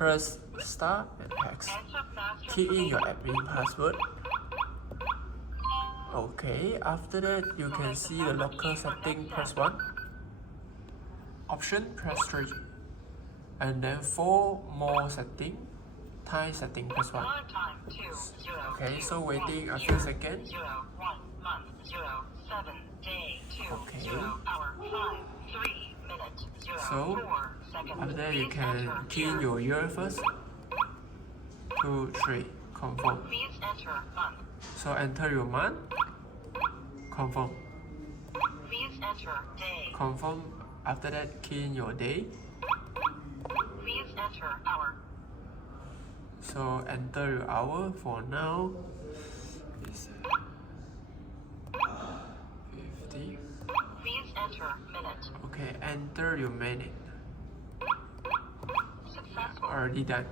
Press start and hex. Key in your admin password. Okay, after that you can see the local setting, press 1. Option, press 3. And then for more setting, time setting, press 1. Okay, so waiting a few seconds. Okay. So after that you can key in your year first. 2, 3, confirm. So enter your month, confirm. Confirm. After that, key in your day. Please enter hour. So enter your hour. For now is 50. Please enter minute. Okay, enter your minute. Successful. Already done.